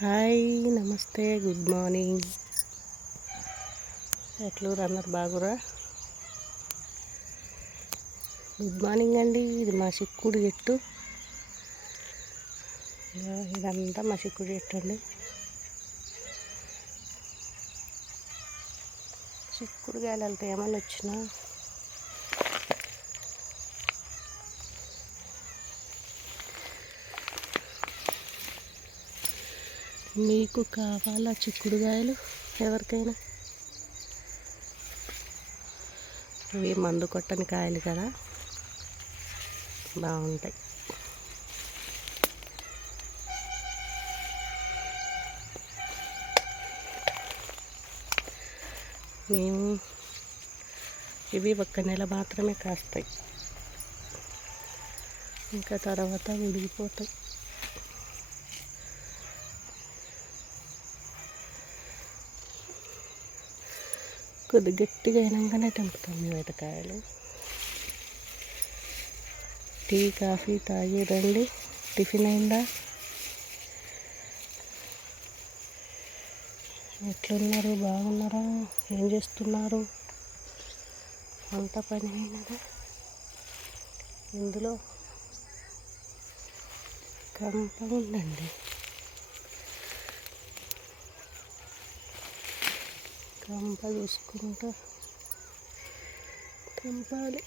Hi నమస్తే good morning. ఎట్లూరు అన్నారు బాగురా? Good morning అండి. ఇది మా చిక్కుడు చెట్టు. ఇదంతా మా చిక్కుడు చెట్టు అండి. చిక్కుడు గాయలు వెళ్తే ఏమన్నా వచ్చినా మీకు కావాలా చిక్కుడుగాయలు ఎవరికైనా? ఇవి మందు కొట్టని కాయలు కదా? బాగుంటాయి. మేము ఇవి ఒక్క నెల మాత్రమే కాస్తాయి. ఇంకా తర్వాత విడిగిపోతాయి. కొద్ది గట్టిగా అయినాకనే తెంపుతాం మేము కాయలు టీ కాఫీ తాగి రండి టిఫిన్ అయిందా? ఎట్లున్నారు? బాగున్నారా? ఏం చేస్తున్నారు? అంత పని అయినదా? ఇందులో కంప ఉందండి. కంప చూసుకుంటా. తెంపాలి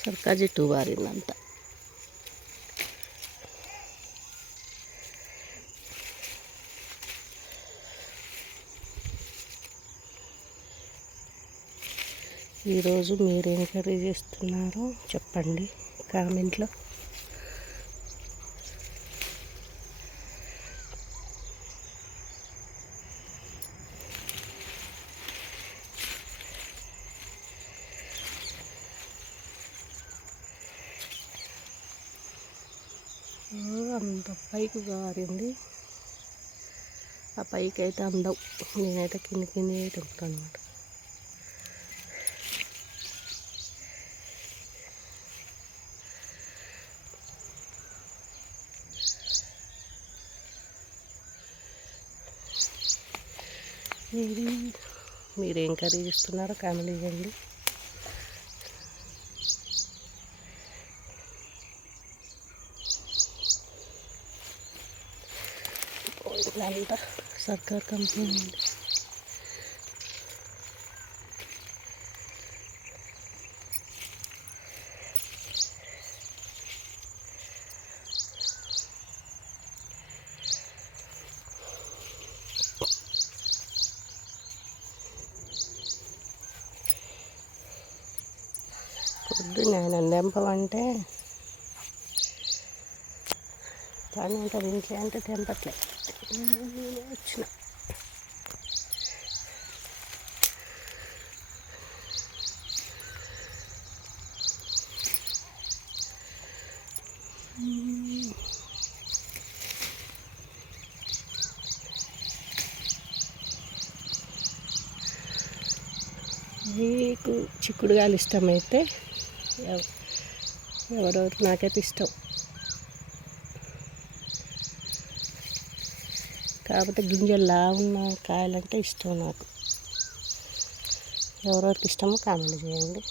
సర్కా చెట్టు వారిందంతా. ఈరోజు మీరేం కర్రీ చేస్తున్నారో? చెప్పండి కామెంట్లో. అంత పైకి గారింది. ఆ పైకి అయితే అందవు నేనైతే కింద కింద తింటాను అనమాట మీరేం కర్రీ చేస్తున్నారో కామెంట్ చేయండి. ఇదంతా సర్కార్ కంపెనీ ఉంది పొద్దు నేను కానీ ఇంకా ఇంట్లో అంటే తెంపట్లేదు వచ్చిన. మీకు చిక్కుడుగాయలు ఇష్టమైతే ఎవరెవరు నాకైతే ఇష్టం. కాకపోతే గింజల్లా ఉన్న కాయలంటే ఇష్టం నాకు. ఎవరెవరికి ఇష్టమో కామెంట్ చేయండి.